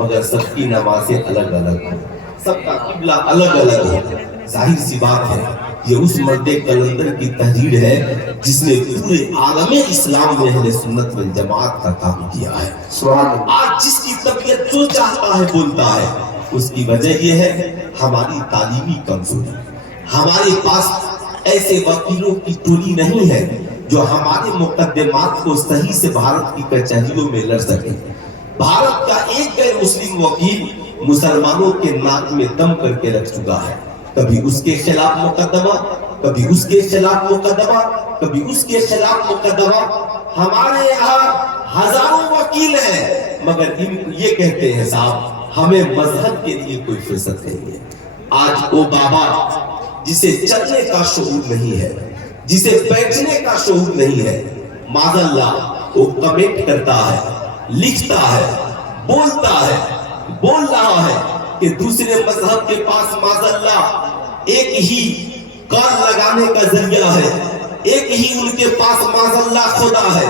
مگر سب کی نمازیں الگ الگ ہوں، سب کا قبلہ الگ الگ ہو۔ ظاہر سی بات ہے یہ اس مرد کلندر کی تحریر ہے جس نے پورے عالم اسلام میں اہل سنت والجماعت کا کام کیا ہے۔ آج جس کی طبیعت جو چاہتا ہے بولتا ہے، اس کی وجہ یہ ہے ہماری تعلیمی کمزوری۔ ہمارے پاس ایسے وکیلوں کی ٹولی نہیں ہے جو ہمارے مقدمات کو صحیح سے بھارت کی کچہریوں میں لڑ سکے۔ بھارت کا ایک غیر مسلم وکیل مسلمانوں کے ناک میں دم کر کے رکھ چکا ہے، کبھی اس کے خلاف مقدمہ، کبھی اس کے خلاف مقدمہ، کبھی اس کے خلاف مقدمہ۔ ہمارے یہاں ہزاروں وکیل ہیں مگر ان یہ کہتے ہیں صاحب ہمیں مذہب کے لیے کوئی فرصت نہیں ہے۔ آج وہ بابا جسے چلنے کا شعور نہیں ہے، جسے بیٹھنے کا شعور نہیں ہے، معاذ اللہ وہ کمنٹ کرتا ہے، لکھتا ہے، بولتا ہے، بول رہا ہے کہ دوسرے مذہب کے پاس معاذ اللہ ایک ہی کان لگانے کا ذریعہ ہے، ایک ہی ان کے پاس معاذ اللہ خدا ہے،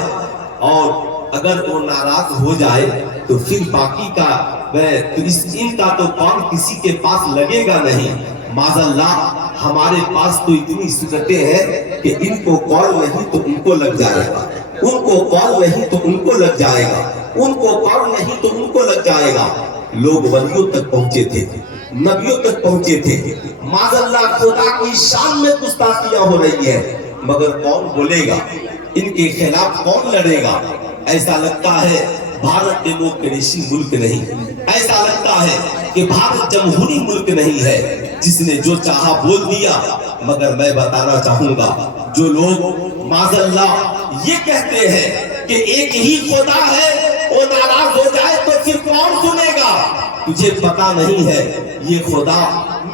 اور اگر وہ ناراض ہو جائے تو پھر باقی کا ان کا تو کان کسی کے پاس لگے گا نہیں۔ معاذ اللہ ہمارے پاس تو اتنی صورتیں ہیں کہ ان کو کال نہیں تو ان کو لگ جائے گا، ان کو کال نہیں تو ان کو لگ جائے گا، ان کو کال نہیں تو ان کو لگ جائے گا۔ لوگ ولیوں تک پہنچے تھے، نبیوں تک پہنچے تھے، معاذ اللہ خدا کی شان میں گستاخیاں ہو رہی ہے، مگر کون بولے گا؟ ان کے خلاف کون لڑے گا؟ ایسا لگتا ہے بھارت ڈیموکریسی ملک نہیں، ایسا لگتا ہے کہ بھارت جمہوری ملک نہیں ہے جس نے جو چاہا بول دیا۔ مگر میں بتانا چاہوں گا جو لوگ معاذ اللہ یہ کہتے ہیں کہ ایک ہی خدا ہے، وہ ناراض ہو جائے تو پھر کون سنے گا؟ تجھے پتا نہیں ہے یہ خدا،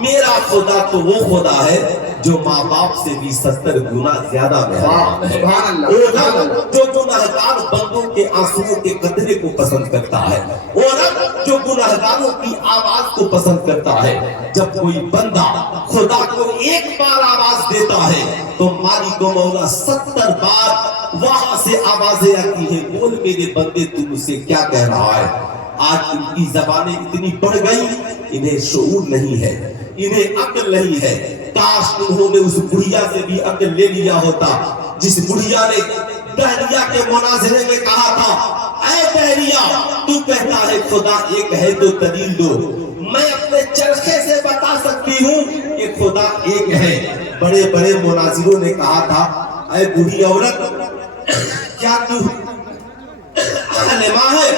میرا خدا تو وہ خدا ہے جو ماں باپ سے بھی 70 گنا زیادہ مہربان ہے، وہ رب جو گنہگار بندوں کے آنسوؤں کے قطرے کو پسند کرتا ہے، وہ رب جو گنہگاروں کی آواز کو پسند کرتا ہے۔ جب کوئی بندہ خدا کو ایک بار آواز دیتا ہے تو مالک و مولا 70 بار وہاں سے آوازیں آتی ہیں، بول میرے بندے تو مجھ سے کیا کہہ رہا ہے؟ آج ان کی زبانیں اتنی بڑھ گئی، انہیں شعور نہیں ہے، انہیں عقل نہیں ہے۔ کاش انہوں نے اس بڑھیا سے بھی عقل لے لیا ہوتا جس بڑھیا نے دہریہ کے مناظرے میں کہا تھا، اے دہریہ تو کہتا ہے خدا ایک ہے تو دلیل دو۔ میں اپنے چرخے سے بتا سکتی ہوں کہ خدا ایک ہے۔ بڑے بڑے مناظروں نے کہا تھا، اے بوڑھی عورت کیا تو عالمہ ہے،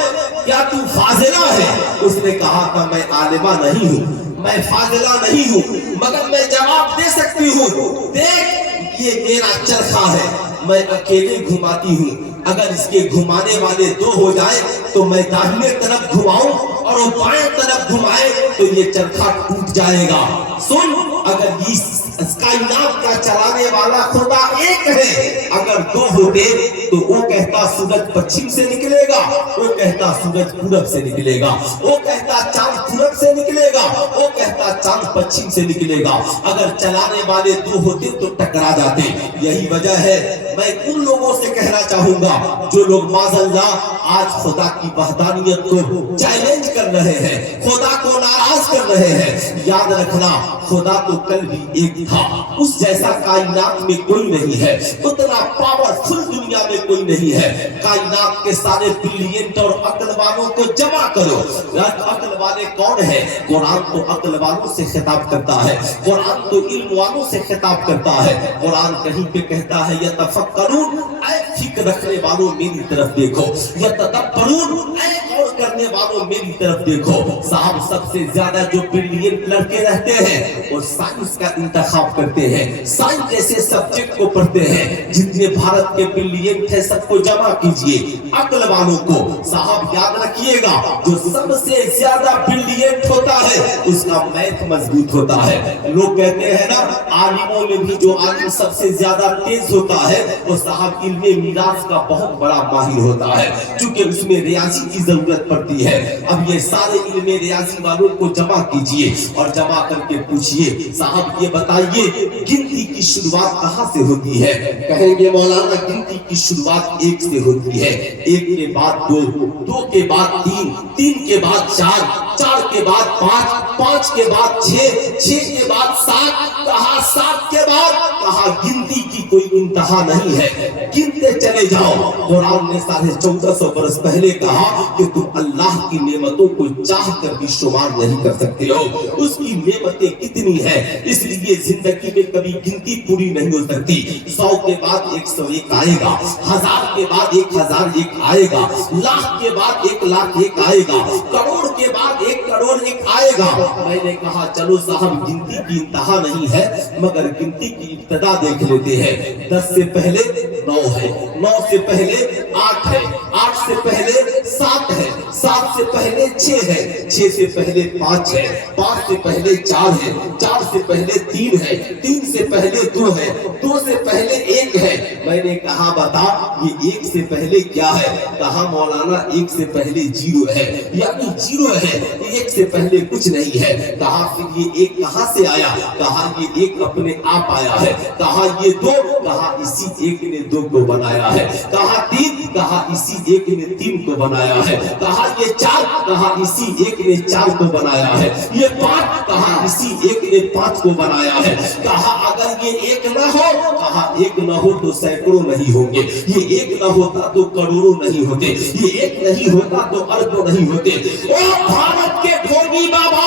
کیا تو فاضلہ ہے؟ اس نے کہا تھا میں عالمہ نہیں ہوں، میں فاضلہ نہیں ہوں، مگر میں جواب دے سکتی ہوں۔ دیکھ یہ میرا چرخا ہے، میں اکیلے گھماتی ہوں، اگر اس کے گھمانے والے دو ہو جائے تو میں داہنے طرف گھماؤں اور وہ بائیں طرف گھمائے تو یہ چرخا ٹوٹ جائے گا۔ سن، اگر اس کائنات کا چلانے والا خدا ایک ہے، اگر دو ہوتے تو وہ کہتا سورج پچھم سے نکلے گا، وہ کہتا سورج پورب سے نکلے گا، وہ کہتا چاند پورب سے نکلے گا، وہ کہتا چاند پچھم سے نکلے گا۔ اگر چلانے والے دو ہوتے تو ٹکرا جاتے۔ یہی وجہ ہے میں ان لوگوں سے کہنا چاہوں گا جو لوگ معاذ اللہ آج خدا کی وحدانیت کو چیلنج کر رہے ہیں، خدا کو ناراض کر رہے ہیں، یاد رکھنا خدا تو کل بھی ایک تھا، اس جیسا کائنات میں کوئی نہیں ہے، اتنا پاورفل دنیا میں کوئی نہیں ہے۔ کائنات کے سارے بریلینٹ اور عقل والوں کو جمع کرو۔ عقل والے کون ہیں؟ قرآن تو عقل والوں سے خطاب کرتا ہے، قرآن تو علم والوں سے خطاب کرتا ہے۔ قرآن کہیں پہ کہتا ہے یتفکرون، اے فکر رکھنے والوں میری طرف دیکھو، یتدبرون، اے غور کرنے والوں میری طرف دیکھو۔ صاحب سب سے زیادہ جو بریلینٹ لڑکے رہتے ہیں وہ سائنس کا انتخاب کرتے ہیں، سائنس جیسے سبجیکٹ کو پڑھتے ہیں۔ جتنے بھارت کے بریلینٹ ہیں سب کو جمع کیجئے، عقل والوں کو۔ صاحب یاد رکھیے گا جو سب سے زیادہ بریلینٹ ہوتا ہے اس کا میتھ مضبوط ہوتا ہے۔ لوگ کہتے ہیں نا عالموں میں بھی جو عالم سب سے زیادہ تیز ہوتا ہے وہ صاحب علم میراث کا بہت بڑا ماہر ہوتا ہے، کیونکہ اس میں ریاضی کی ضرورت ضرورت پڑتی ہے. اب یہ سارے علم ریاضی والوں کو جمع کیجئے اور جمع کر کے پوچھئے صاحب یہ بتائیے گنتی کی شروعات کہاں سے ہوتی ہے؟ کہیں گے مولانا گنتی کی شروعات 1 سے ہوتی ہے. 1 کے بعد 2, 2 کے بعد 3, 3 کے بعد 4, 4 کے بعد 5, 5 کے بعد 6, 6 کے بعد 7. کہا 7 کے بعد کہا گنتی کی کوئی انتہا نہیں ہے, گنتے چلے جاؤ. قرآن نے 1450 برس پہلے کہا کہ تم اللہ کی نعمتوں کو چاہ کر بھی شمار نہیں کر سکتے ہو. اس کی نعمتیں کتنی ہیں, اس لیے زندگی میں کبھی گنتی پوری نہیں ہو سکتی. 100 کے بعد 101 آئے گا, 1000 کے بعد 1001 آئے گا, لاکھ کے بعد 1,01,000 آئے گا, کروڑ کے بعد 1,01,000 آئے گا. میں نے کہا چلو صاحب گنتی کی انتہا نہیں ہے مگر گنتی کی ابتدا دیکھ لیتے ہیں. 10 سے پہلے 9 ہے, 9 سے پہلے 8 ہے, 8 سے پہلے 7 ہے, 7 سے پہلے 6 ہے, 6 سے پہلے 5 ہے, 5 سے پہلے 4 ہے, 4 سے پہلے 3 ہے, 3 سے پہلے 2 ہے, 2 سے پہلے 1 ہے. میں نے کہا بتا یہ 1 سے پہلے کیا ہے؟ کہا مولانا 1 سے پہلے 0 ہے, یعنی 0 ہے, 1 سے پہلے کچھ نہیں ہے. کہا پھر یہ 1 کہاں سے آیا؟ کہا یہ 1 اپنے آپ آیا ہے. کہا یہ 2, کہا اسی 1 نے 2 کو بنایا ہے. کہا 3, کہا اسی 1 نے 3 کو بنایا ہے. کہا یہ 4, کہا اسی 1 نے 4 کو بنایا ہے. یہ 5, کہا اسی 1 نے 5 کو بنایا ہے. کہا اگر یہ 1 نہ ہو, کہا 1 نہ ہو تو سینکڑوں نہیں ہوں گے, یہ 1 نہ ہوتا تو کروڑوں نہیں ہوتے, یہ 1 نہیں ہوتا تو اربوں نہیں ہوتے. او بھارت کے ڈھونگی بابا,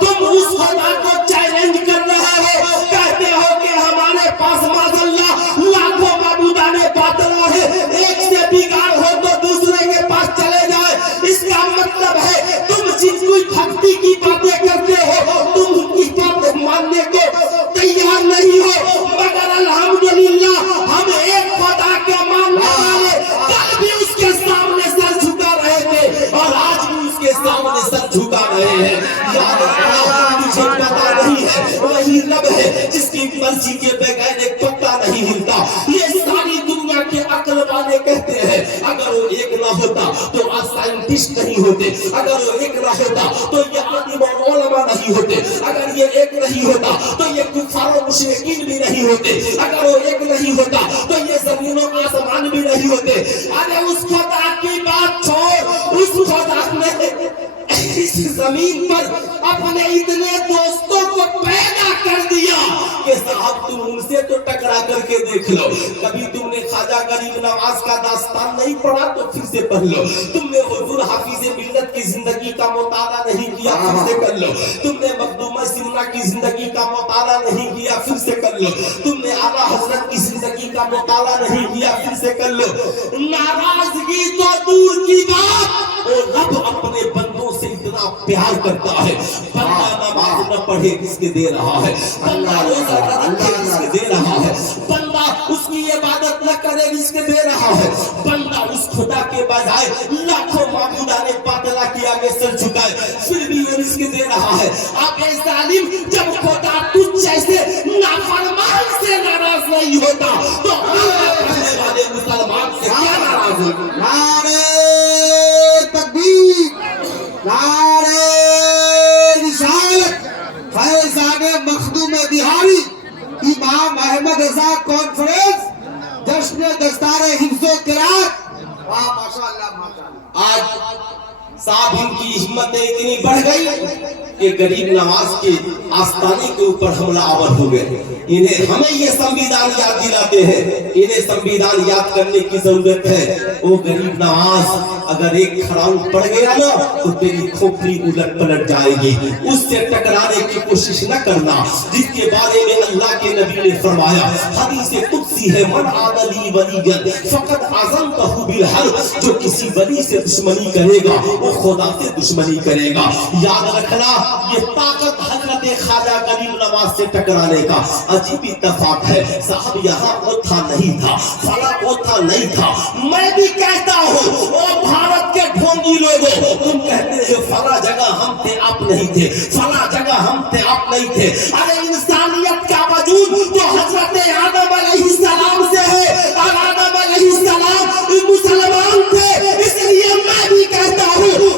تم اس خدا کو چیلنج کر رہے ہو, کہتے ہو کہ ہمارے پاس معذاللہ لاکھوں معبودان باطل ہے, ایک سے بگاڑ ہو تو دوسرے کے پاس چلے جائے. اس کا مطلب ہے تم جن کوئی بھکتی کی باتیں کرتے ہو تم ان کی بات ماننے کو تیار نہیں ہو. مگر الحمدللہ ہم ایک خدا کے ماننے والے کل بھی اس کے سامنے سر جھکا رہے تھے اور آج بھی اس کے سامنے سر جھکا رہے ہیں. یاد رکھنا تجھے پتا نہیں ہے وہی رب ہے جس کی مرضی کے بغیر ایک پتا نہیں ہلتا. یہ ساری دنیا کے عقل والے کہتے ہیں اگر وہ 1 نہ ہوتا تو آج سائنٹسٹ نہیں ہوتے, اگر وہ 1 نہ ہوتا تو یہ عالم و علماء نہیں ہوتے, اگر یہ 1 نہیں ہوتا تو یہ کفار و مشرکین بھی نہیں ہوتے, اگر وہ 1 نہیں ہوتا تو یہ زمین و آسمان بھی نہیں ہوتے. ارے اس خدا کی بات چھوڑ, اس خدا نے اس زمین پر اپنے اتنے دوستوں کو پیدا کر دیا کہ صاحب تم ان سے تو ٹکرا کر کے دیکھ لو. کبھی تم نے خواجہ غریب نواز کا داستان نہیں پڑھا تو پھر سے پڑھ لو. تم نے حضور حافظ ملت کی زندگی کا مطالعہ نہیں کیا پھر سے کر لو. تم نے مخدومہ سمنہ کی زندگی کا مطالعہ نہیں کیا پھر سے کر لو. تم نے اعلیٰ حضرت کی زندگی کا مطالعہ نہیں کیا پھر سے کر لو. ناراضگی تو دور کی بات, اور رب اپنے بندوں سے اتنا پیار کرتا ہے. بندہ نماز نہ پڑھے کس کے دے رہا ہے, بندہ روزہ نہ رکھے کس کے دے رہا ہے, بندہ اس کی عبادت نہ کرے کس کے دے رہا ہے, بندہ اس خدا کے بجائے لاکھوں معبودان باطل کے آگے سر جھکائے پھر بھی وہ اس کے دے رہا ہے. اب اے ظالم جب خدا تجھ جیسے نافرمان سے ناراض نہیں ہوتا تو اللہ کہنے والے مسلمان سے کیا ناراض ہوگا. نعرہ تکبیر, نعرہ رسالت, فیضان مخدوم بہاری, امام احمد رضا کانفرنس, جشن دستار حفظ و قرات. واہ ماشاءاللہ ماشاءاللہ. آج صاحب ان کی ہمتیں اتنی بڑھ گئی کہ غریب نواز کے آستانے کے اوپر حملہ آور ہو گئے. ہمیں یہ سنویدھان یاد دلاتے ہیں, انہیں سنویدھان یاد کرنے کی ضرورت ہے. وہ غریب نواز اگر ایک کھڑاؤں پڑ گیا نا تو تیری کھوپڑی الٹ پلٹ جائے گی. اس سے ٹکرانے کی کوشش نہ کرنا جس کے بارے میں اللہ کے نبی نے فرمایا, حدیث قدسی ہے, من عاد لی ولیًا فقد عزمتہ بالحرب, جو کسی ولی سے دشمنی کرے گا وہ خدا سے دشمنی کرے گا. یاد رکھنا یہ طاقت حضرت خواجہ غریب نواز سے ٹکرانے کا. عجیب اتفاق ہے صاحب, یہاں وہ تھا نہیں تھا, فلاں وہ تھا نہیں تھا. میں بھی کہتا ہوں او بھارت کے ڈھونگی لوگوں, تم کہتے ہو فلاں جگہ ہم تھے آپ نہیں تھے, فلاں جگہ ہم تھے آپ نہیں تھے. ارے انسانیت کا وجود تو حضرت آدم علیہ السلام سے ہے, اور آدم علیہ السلام مسلمان تھے. اس لیے میں بھی کہتا ہوں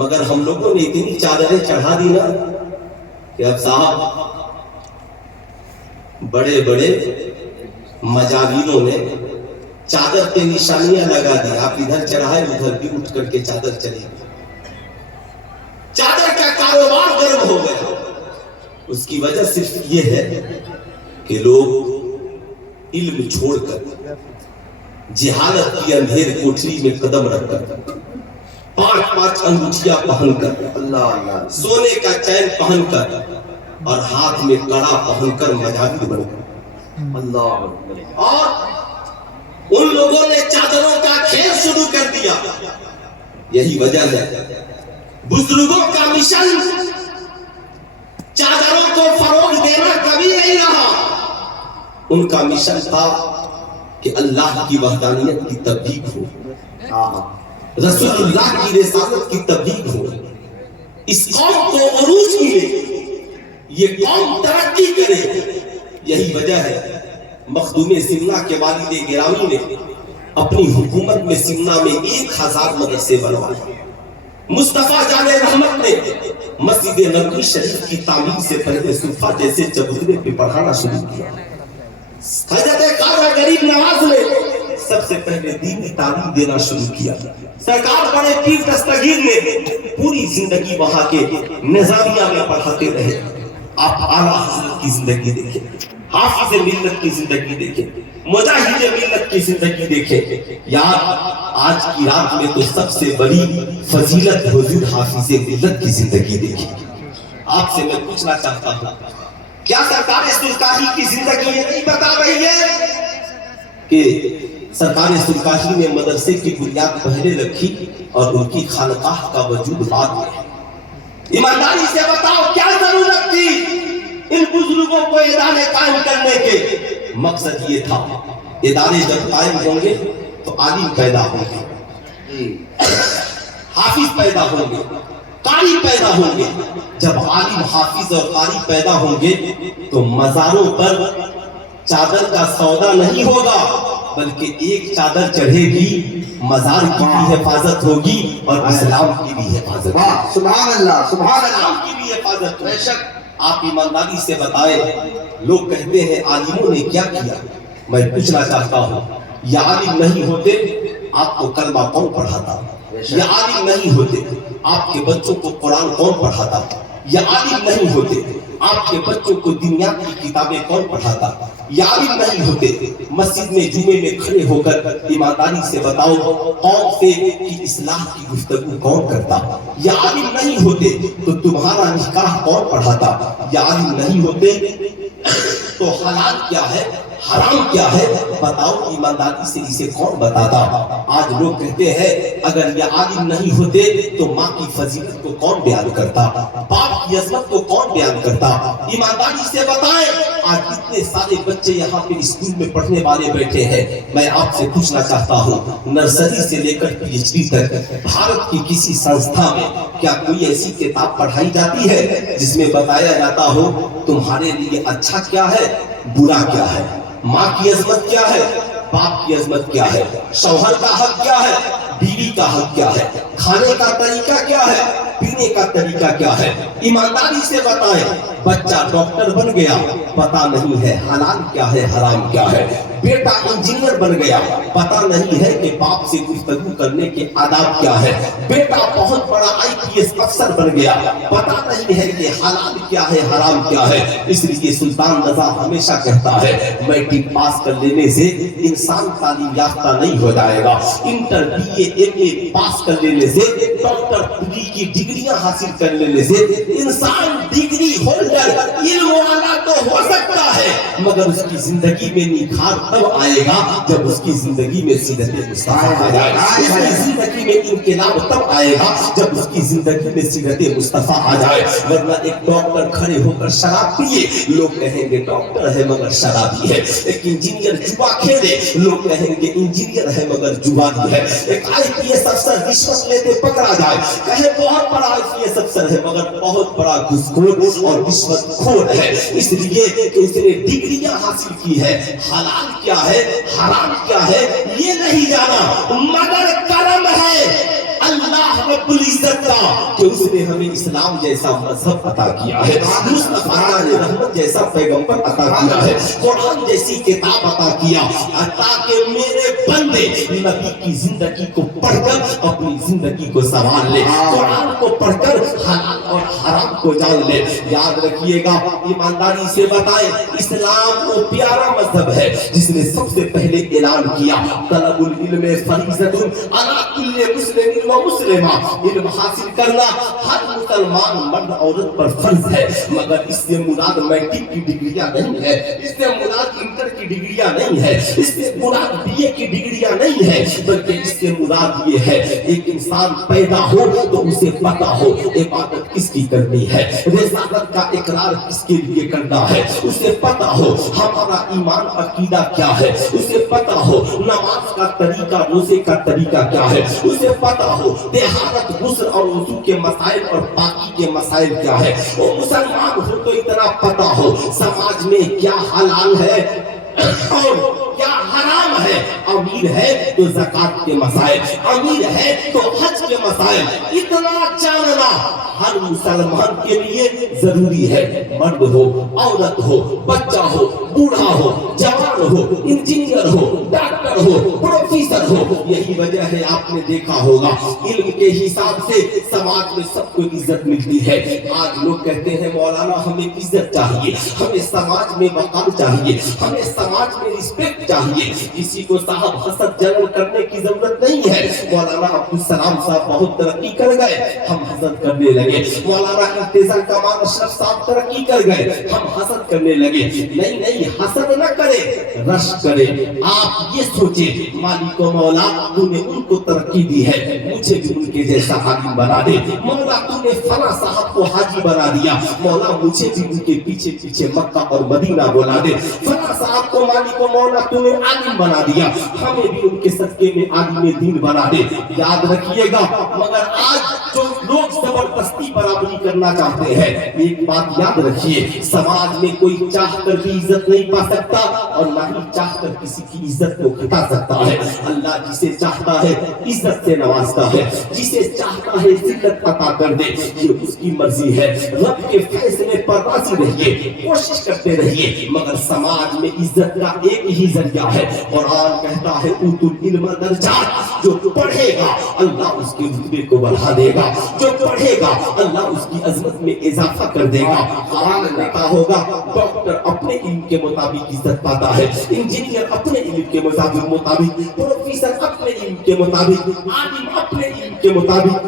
مگر ہم لوگوں نے اتنی چادریں چڑھا دی نا کہ اب صاحب بڑے بڑے مجاہدوں نے چادر پہ نشانیاں لگا دی، آپ ادھر چڑھائے ادھر بھی اٹھ کر کے چادر چلی گئی، چادر کا کاروبار گرم ہو گیا۔ اس کی وجہ صرف یہ ہے کہ لوگ علم چھوڑ کر جہالت کی اندھیر کوٹری میں قدم رکھ کر 5 انگوٹھیاں پہن کر سونے کا چین پہن کر اور ہاتھ میں کڑا پہن کر مجاہد بن گئے۔ اور ان لوگوں نے چادروں کا کھیل شروع کر دیا۔ یہی وجہ ہے بزرگوں کا مشن چادروں کو فروغ دینا کبھی نہیں رہا، ان کا مشن تھا کہ اللہ کی وحدانیت کی تبلیغ ہو، رسول اللہ کی رسالت کی تبلیغ ہو، اس قوم کو عروج ملے، یہ قوم ترقی کرے۔ یہی وجہ ہے مخدوم سمنا کے والد گرامی نے اپنی حکومت میں سمنا میں 1000 مدرسے بنوائے۔ مصطفیٰ جان رحمت نے مسجد نبوی شریف کی تعمیر سے پہلے صفحہ جیسے چبوترے پہ پڑھانا شروع کیا۔ حضرت خواجہ غریب نواز نے سب سے پہلے دینی تعلیم دینا شروع کیا۔ سرکار بڑے پیر دستگیر نے پوری زندگی وہاں کے نظامیہ میں پڑھاتے رہے۔ آپ اعلیٰ حضرت کی زندگی دیکھیں، حافظ ملت کی زندگی دیکھیں، مجاہد ملت کی زندگی دیکھیں۔ یار آج کی رات میں تو سب سے بڑی فضیلت حضور حافظ ملت کی زندگی دیکھیں۔ آپ سے میں پوچھنا چاہتا ہوں، کیا سرکار سلطانی کی زندگی یہ نہیں بتا رہی ہے کہ سرکار سلطانی نے مدرسے کی بنیاد پہلے رکھی اور ان کی خانقاہ کا وجود بعد میں؟ ایمانداری سے بتاؤ کیا ضرورت تھی ان بزرگوں کو ادارے قائم کرنے کے؟ مقصد یہ تھا ادارے جب قائم ہوں گے تو عالم پیدا ہوں گے، حافظ پیدا ہوں گے، قاری پیدا ہوں گے۔ جب عالم حافظ اور قاری پیدا ہوں گے تو مزاروں پر چادر کا سودا نہیں ہوگا، بلکہ ایک چادر چڑھے گی، مزار کی بھی حفاظت ہوگی اور اسلام کی بھی حفاظت ہوگی۔ سبحان اللہ، سبحان اللہ اسلام کی بھی حفاظت ہوگی۔ بے شک آپ ایمانداری سے بتائیں، لوگ کہتے ہیں عالموں نے کیا کیا؟ میں پوچھنا چاہتا ہوں، یہ عالم نہیں ہوتے آپ کو کلمہ کون پڑھاتا؟ یہ عالم نہیں ہوتے آپ کے بچوں کو قرآن کون پڑھاتا؟ یہ عالم نہیں ہوتے آپ کے بچوں کو دنیا کی کتابیں کون پڑھاتا؟ یہ عالم نہیں ہوتے مسجد میں جمعے میں کھڑے ہو کر ایمانداری سے بتاؤ قوم سے کی اصلاح کی گفتگو کون کرتا؟ یہ عالم نہیں ہوتے تو تمہارا نکاح کون پڑھاتا؟ یہ عالم نہیں ہوتے تو حلال کیا ہے حرام کیا ہے بتاؤ ایمانداری سے اسے کون بتاتا؟ آج لوگ کہتے ہیں اگر یہ عالم نہیں ہوتے تو ماں کی فضیلت کو کون بیان کرتا، باپ کی عظمت کو کون بیان کرتا؟ ایمانداری سے بتائیں، آج اتنے سارے بچے یہاں پہ اسکول میں پڑھنے والے بیٹھے ہیں، میں آپ سے پوچھنا چاہتا ہوں نرسری سے لے کر PhD تک بھارت کی کسی سنستھا میں کیا کوئی ایسی کتاب پڑھائی جاتی ہے جس میں بتایا جاتا ہو تمہارے لیے اچھا کیا ہے برا کیا ہے، ماں کی عظمت کیا ہے، باپ کی عظمت کیا ہے، شوہر کا حق کیا ہے، بیوی کا حق کیا ہے، کھانے کا طریقہ کیا ہے، پینے کا طریقہ کیا ہے؟ ایمانداری سے بتائیں، بچہ ڈاکٹر بن گیا پتہ نہیں ہے حلال کیا ہے حرام کیا ہے، بیٹا انجینئر بن گیا پتہ نہیں ہے کہ باپ سے گفتگو کرنے کے آداب کیا ہے، بیٹا بہت بڑا IPS افسر بن گیا پتہ نہیں ہے کہ حلال کیا ہے حرام کیا ہے۔ اس لیے سلطان رضا ہمیشہ کہتا ہے میٹرک پاس کر لینے سے انسان تعلیم یافتہ نہیں ہو جائے گا، انٹر BA MA پاس کر لینے سے ڈاکٹر ڈگری کی ڈگریاں حاصل کر لینے سے انسان ڈگری ہولڈر علم والا تو ہو سکتا ہے مگر اس کی زندگی میں نکھار تب آئے گا جب اس کی زندگی میں سیرت مصطفیٰ آ جائے، اس کی زندگی میں انقلاب تب آئے گا جب اس کی زندگی میں سیرت مصطفیٰ آ جائے۔ ورنہ ایک ڈاکٹر کھڑے ہو کر شراب پیے لوگ کہیں گے ڈاکٹر ہے مگر شرابی ہے، ایک انجینئر جوا کھیلے لوگ کہیں گے انجینئر ہے مگر جوانی ہے، ایک IPS افسر رشوت لیتے پکڑا جائے کہے بہت بڑا IPS افسر ہے مگر بہت بڑا گھسخور اور رشوت خور ہے، اس لیے کہ اس نے ڈگریاں حاصل کی ہے، حلال کیا ہے حرام کیا ہے یہ نہیں جانا مگر کرم ہے اللہ رب العزت کا کہ اس نے ہمیں اسلام جیسا مذہب عطا کیا ہے، مصطفیٰ نے رحمت جیسا پیغمبر عطا کیا ہے، قرآن جیسی کتاب عطا کیا تاکہ میرے بندے نبی کی زندگی کو پڑھ کر اپنی زندگی کو سنوار لے، قرآن کو پڑھ کر حلال اور حرام کو جان لے۔ یاد رکھیے گا، ایمانداری سے بتائیں، اسلام وہ پیارا مذہب ہے جس نے سب سے پہلے اعلان کیا طلب العلم فریضۃ علی کل مسلم و مسلمہ، علم حاصل کرنا ہر مسلمان مرد عورت پر فرض ہے، مگر اس سے مراد میٹرک کی ڈگریاں نہیں ہے، اس سے مراد انٹر کی ڈگریاں نہیں ہے، اس سے مراد بی اے کی ڈگریاں نہیں ہے، بلکہ اس سے مراد یہ ہے ایک انسان پیدا ہو تو اسے پتا ہو عبادت کس کی کرنی ہے، رسالت کا اقرار کس کے لیے کرنا ہے، اسے پتا ہو ہمارا ایمان عقیدہ کیا ہے، اسے پتا ہو نماز کا طریقہ، روزے کا طریقہ کیا ہے، اسے پتا ہو طہارت، غسل اور وضو کے مسائل اور پاکی کے مسائل کیا ہے۔ وہ مسلمان ہو تو اتنا پتا ہو سماج میں کیا حلال ہے اور کیا حرام ہے، امیر ہے تو زکات کے مسائل، امیر ہے تو حج کے مسائل، اتنا جاننا ہر مسلمان کے لیے ضروری ہے، مرد ہو، عورت ہو، بچہ ہو، بوڑھا ہو، جوان ہو، انجینئر ہو، ڈاکٹر ہو، پروفیسر ہو۔ یہی وجہ ہے آپ نے دیکھا ہوگا علم کے حساب سے سماج میں سب کو عزت ملتی ہے۔ آج لوگ کہتے ہیں مولانا ہمیں عزت چاہیے، ہمیں سماج میں مقام چاہیے، ہمیں سماج میں رسپیکٹ چاہیے، کسی کو صاحب حسد جلن کرنے کی ضرورت نہیں ہے۔ مولانا عبدالسلام صاحب بہت ترقی کر گئے، ہم حسد کرنے لگے، مولانا ارتضیٰ کمال اشرف صاحب ترقی کر گئے، ہم حسد کرنے لگے۔ نہیں نہیں، حسد نہ کرے، رشک کرے۔ آپ یہ سوچیں مالک و مولا تو نے ان کو ترقی دی ہے، مجھے بھی ان کے جیسا عالم بنا دے۔ مولا تو نے فلاں صاحب کو حاجی بنا دیا، مولا مجھے بھی ان کے پیچھے پیچھے مکہ اور مدینہ بنا دے۔ فلاں صاحب کو مالک و مولا تو نے عالم بنا دیا، ہمیں بھی ان کے صدقے میں عالم دین بنا دے۔ یاد رکھیے گا، مگر آج جو لوگ زبردستی برابری کرنا چاہتے ہیں، ایک بات یاد رکھیے، سماج میں کوئی چاہ کر بھی عزت نہیں پا سکتا اور نہ ہی چاہ کر کسی کی عزت کو گھٹا سکتا ہے۔ اللہ جسے چاہتا ہے عزت سے نوازتا ہے، جسے چاہتا ہے ذلت عطا کر دے، یہ اس کی مرضی ہے۔ رب کے فیصلے پر راضی رہیے، کوشش کرتے رہیے، مگر سماج میں عزت کا ایک ہی ذریعہ ہے۔ قرآن کہتا ہے اوتوا العلم درجات، جو پڑھے گا اللہ اس کے رتبے کو بڑھا دے گا، جو پڑھے گا اللہ اس کی عظمت میں اضافہ کر دے گا۔ قرآن نے کہا ہوگا ڈاکٹر اپنے علم کے مطابق عزت پاتا ہے، انجینئر اپنے علم کے مطابق، پروفیسر اپنے علم کے مطابق، عالم اپنے علم کے مطابق،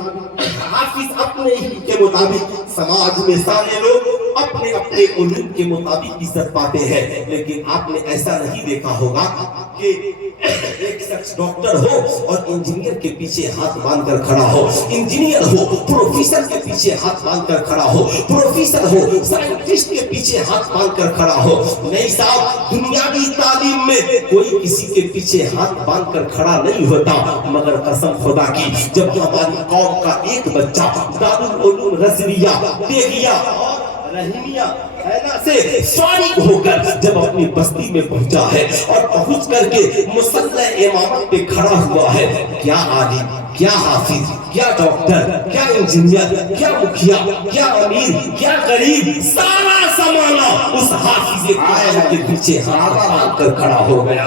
حافظ اپنے علم کے مطابق۔ سماج میں سارے لوگ اپنے اپنے علم کے مطابق عزت پاتے ہیں، لیکن آپ نے ایسا نہیں دیکھا ہوگا کہ ایک شخص ڈاکٹر ہو اور انجینئر کے پیچھے ہاتھ باندھ کر کھڑا ہو، انجینئر ہو پروفیسر کے پیچھے ہاتھ باندھ کر کھڑا ہو، پروفیسر ہو سائنٹسٹ کے پیچھے ہاتھ باندھ کر کھڑا ہو۔ نہیں صاحب، دنیاوی تعلیم میں کوئی کسی کے پیچھے ہاتھ باندھ کر کھڑا نہیں ہوتا، مگر قسم خدا کی جب ہماری قوم کا ایک بچہ دارالعلوم رضویہ، دیگیہ اور رحیمیہ سے فارغ ہو کر جب اپنی بستی میں پہنچا ہے اور پہنچ کر کے مصلح امامت پہ کھڑا ہوا ہے، کیا عالم، کیا حافظ، کیا ڈاکٹر، کیا انجینئر، کیا مکھیا، کیا امیر، کیا غریب، سارا زمانہ اس حافظ قائم کے پیچھے ہاتھ باندھ کر کھڑا ہو گیا۔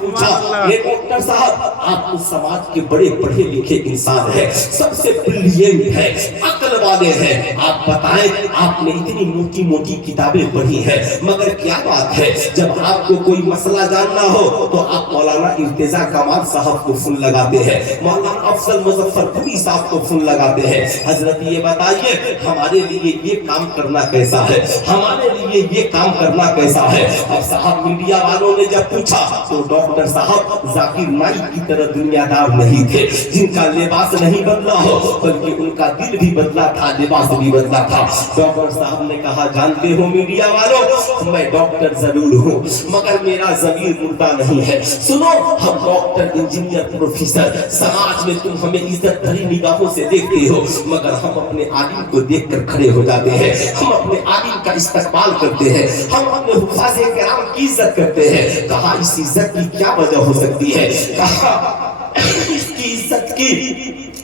پوچھا یہ ڈاکٹر صاحب آپ تو سماج کے بڑے پڑھے لکھے انسان ہیں، سب سے بریلینٹ ہیں، عقل والے ہیں، آپ بتائیں آپ نے اتنی موٹی موٹی کتابیں پڑھی ہیں، مگر کیا بات ہے جب آپ کو کوئی مسئلہ جاننا ہو تو آپ مولانا ارتضیٰ کمال صاحب کو فون لگاتے ہیں، مولانا افضل مظفر پوری صاحب کو فون لگاتے ہیں، حضرت یہ بتائیے ہمارے لیے یہ کام کرنا کیسا ہے، ہمارے لیے یہ کام کرنا کیسا ہے۔ اب صاحب میڈیا والوں نے جب پوچھا تو ڈاکٹر صاحب ذاکر نائک کی طرح دنیا دار نہیں تھے، جن کا لباس نہیں بدلا ہو بلکہ ان کا دل بھی بدلا تھا، لباس بھی بدلا تھا۔ ڈاکٹر صاحب نے کہا جانتے ہو میڈیا والوں، میں ڈاکٹر ضرور ہوں مگر میرا ضمیر مردہ نہیں ہے۔ سنو، ہم ڈاکٹر، انجینئر، پروفیسر، سماج میں تم ہمیں عزت بھری نگاہوں سے دیکھتے ہو مگر ہم اپنے عالم کو دیکھ کر کھڑے ہو جاتے ہیں، ہم اپنے عالم کا استقبال کرتے ہیں، ہم اپنے حفاظ کرام کی عزت کرتے ہیں۔ کہا اس عزت کی کیا وجہ ہو سکتی ہے؟ کہا اس کی عزت کی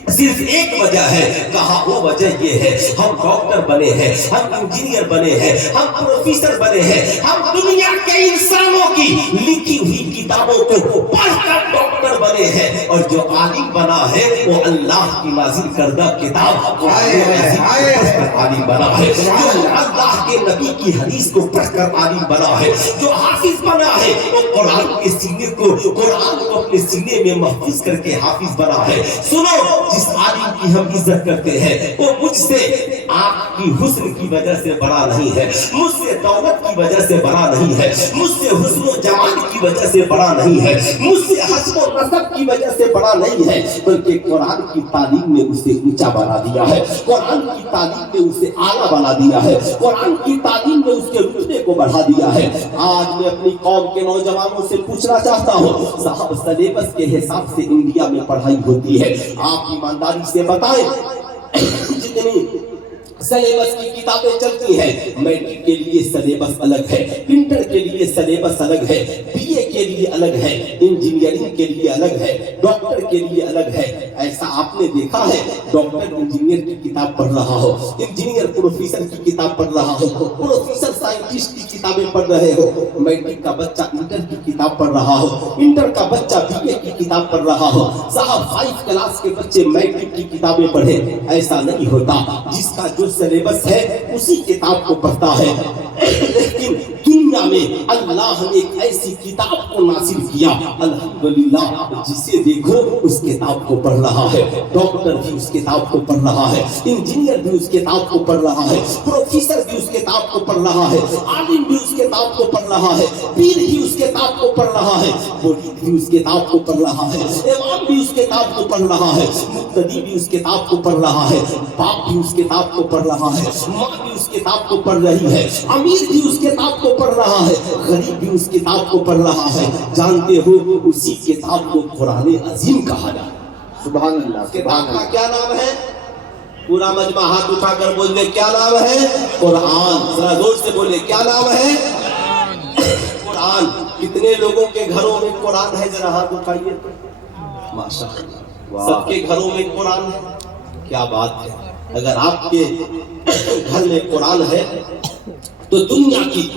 صرف ایک وجہ ہے، کہا وہ وجہ یہ ہے ہم ڈاکٹر بنے ہیں، ہم انجینئر بنے ہیں، ہم پروفیسر بنے ہیں، ہم دنیا کے انسانوں کی لکھی ہوئی کتابوں کو پڑھ کر ڈاکٹر بنے ہیں، اور جو عالم بنا ہے وہ اللہ کی نازل کردہ کتاب عالم بنا ہے، جو اللہ کے نبی کی حدیث کو پڑھ کر عالم بنا ہے، جو حافظ بنا ہے وہ قرآن کے سینے کو اپنے سینے میں محفوظ کر کے حافظ بنا ہے۔ سنو، جس عالم کی ہم عزت کرتے ہیں وہ مجھ سے آپ کی حسن کی وجہ سے بڑا نہیں ہے، مجھ سے دولت کی وجہ سے بڑا نہیں ہے، مجھ سے حسن و جمال کی وجہ سے بڑا نہیں ہے، مجھ سے حسب و نسب کی وجہ سے بڑا نہیں ہے، بلکہ قرآن کی تعلیم نے اسے اونچا بنا دیا ہے، قرآن کی تعلیم نے اسے اعلیٰ بنا دیا ہے، قرآن کی تعلیم نے اس کے رتبے کو بڑھا دیا ہے۔ آج میں اپنی قوم کے نوجوانوں سے پوچھنا چاہتا ہوں، صاحب سلیبس کے حساب سے انڈیا میں پڑھائی ہوتی ہے، آپ ایمانداری سے بتائیں جتنی سلیبس کی کتابیں چلتی ہیں، میٹرک کے لیے سلیبس الگ ہے، انٹر کے لیے سلیبس الگ ہے، بی اے کے لیے الگ ہے، انجینئرنگ کے لیے الگ ہے، ڈاکٹر کے لیے الگ ہے۔ ایسا آپ نے دیکھا ہے ڈاکٹر انجینئر کی کتاب پڑھ رہا ہو، انجینئر پروفیسر کی کتاب پڑھ رہا ہو، پروفیسر سائنٹسٹ کی کتابیں پڑھ رہے ہو، میٹرک کا بچہ انٹر کی کتاب پڑھ رہا ہو، انٹر کا بچہ بی اے کی کتاب پڑھ رہا ہو، صاحب 5 کلاس کے بچے میٹرک کی کتابیں پڑھیں، ایسا نہیں ہوتا۔ جس کا جو سلیبس ہے اسی کتاب کو پڑھتا ہے، لیکن دنیا میں اللہ نے ایک ایسی کتاب کو نازل کیا، الحمدللہ جسے دیکھو اس کتاب کو پڑھ رہا ہے، ڈاکٹر بھی اس کتاب کو پڑھ رہا ہے، انجینئر بھی اس کتاب کو پڑھ رہا ہے، پروفیسر بھی اس کتاب کو پڑھ رہا ہے، عالم بھی اس کتاب کو پڑھ رہا ہے، پیر بھی اس کتاب کو پڑھ رہا ہے، مرید بھی اس کتاب کو پڑھ رہا ہے، امام بھی اس کتاب کو پڑھ رہا ہے، مقتدی بھی اس کتاب کو پڑھ رہا ہے، باپ بھی اس کتاب کو پڑھ رہا ہے، ماں بھی اس کتاب کو پڑھ رہی ہے، امیر بھی اس کتاب کو پڑھ رہا ہے، غریب بھی اس کتاب کو پڑھ رہا ہے۔ جانتے ہو اسی کتاب کو قرآن عظیم کہا جاتا ہے۔ سبحان اللہ۔ کتاب کا کیا نام ہے؟ پورا مجمع ہاتھ اٹھا کر بول دے کیا نام ہے؟ قرآن۔ ذرا زور سے بولے کیا نام ہے؟ قرآن۔ کتنے لوگوں کے گھروں میں قرآن ہے؟ ذرا ہاتھ اٹھائیے۔ ماشاءاللہ سب کے گھروں میں قرآن ہے، کیا بات ہے۔ اگر آپ کے گھر میں قرآن ہے تو دنیا کی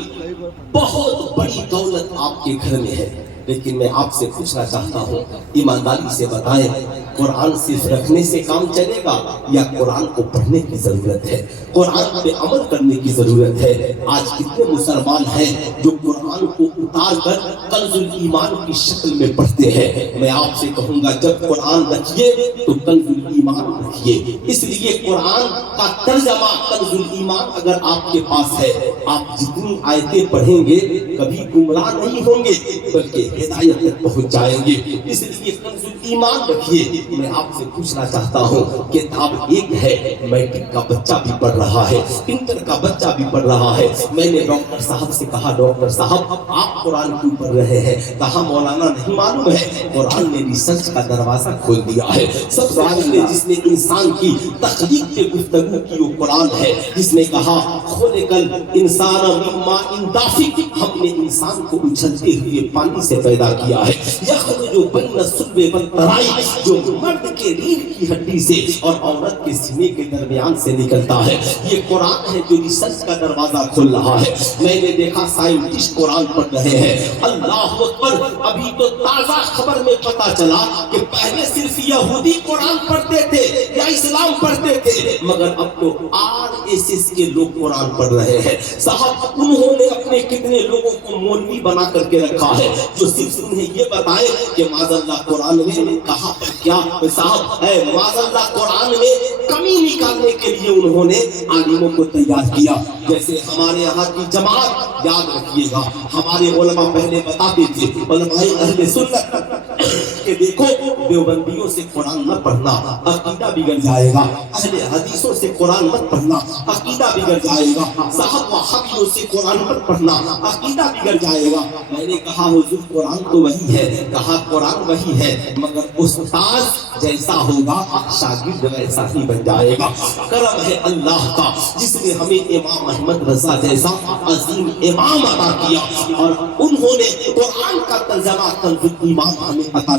بہت بڑی دولت آپ کے گھر میں ہے۔ لیکن میں آپ سے پوچھنا چاہتا ہوں، ایمانداری سے بتائیں، قرآن صرف رکھنے سے کام چلے گا یا قرآن کو پڑھنے کی ضرورت ہے، قرآن پہ عمل کرنے کی ضرورت ہے؟ آج کتنے مسلمان ہیں جو قرآن کو اتار کر کنز الایمان کی شکل میں پڑھتے ہیں؟ میں آپ سے کہوں گا جب قرآن رکھیے تو کنز الایمان رکھیے۔ اس لیے قرآن کا ترجمہ کنز الایمان اگر آپ کے پاس ہے، آپ جتنی آیتیں پڑھیں گے کبھی گمراہ نہیں ہوں گے بلکہ ہدایت تک پہنچ جائیں گے۔ اس لیے کنز الایمان رکھیے۔ میں آپ سے پوچھنا چاہتا ہوں، کتاب ایک ہے، میٹرک کا بچہ بھی پڑھ رہا ہے، انٹر کا بچہ بھی پڑھ رہا ہے۔ میں نے ڈاکٹر صاحب سے کہا، ڈاکٹر صاحب آپ قرآن کیوں پڑھ رہے ہیں؟ کہا مولانا نہیں معلوم ہے، قرآن نے ریسرچ کا دروازہ کھول دیا ہے۔ سب سے پہلے جس نے انسان کی تخلیق کے گفتگو کی وہ قرآن ہے، جس نے کہا خلق الانسان من ماء دافق، ہم نے انسان کو اچھلتے ہوئے پانی سے پیدا کیا ہے۔ یخرج بین الصلب والترائب، جو مرد کے ریڑھ کی ہڈی سے اور عورت کے سینے کے درمیان سے نکلتا ہے۔ یہ قرآن ہے جو ریسرچ کا دروازہ کھول رہا ہے۔ میں نے دیکھا سائنٹسٹ قرآن پڑھ رہے ہیں، اللہ اکبر۔ ابھی تو تازہ خبر میں پتا چلا کہ پہلے صرف یہودی قرآن پڑھتے تھے یا اسلام پڑھتے تھے، مگر اب تو RSS کے لوگ قرآن پڑھ رہے ہیں۔ صاحب انہوں نے اپنے کتنے لوگوں کو مولوی بنا کر کے رکھا ہے جو صرف انہیں یہ بتائے کہ معاذ اللہ قرآن میں کہاں پر کیا، صاحب ہے معاذ اللہ قرآن میں کمی نکالنے کے لیے انہوں نے عالموں کو تیار کیا۔ جیسے ہمارے یہاں کی جماعت، یاد رکھیے گا ہمارے علماء پہلے بتاتے تھے، علماء اہل سنت کہ دیکھو دیوبندیوں سے قرآن نہ پڑھنا، عقیدہ بگڑ جائے گا، اہل حدیثوں سے قرآن مت پڑھنا، عقیدہ بگڑ جائے گا، صاحب وہابیوں سے قرآن مت پڑھنا، عقیدہ بگڑ جائے گا۔ میں نے کہا حضور قرآن تو وہی ہے، کہا قرآن وہی ہے مگر استاد جیسا ہوگا شاگرد ویسا ہی بن جائے گا۔ کرم ہے اللہ کا جس نے ہمیں امام احمد رضا جیسا عظیم امام عطا کیا، اور انہوں نے قرآن کا ترجمہ کنز الایمان ہمیں عطا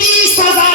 30,000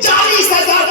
40,000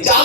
4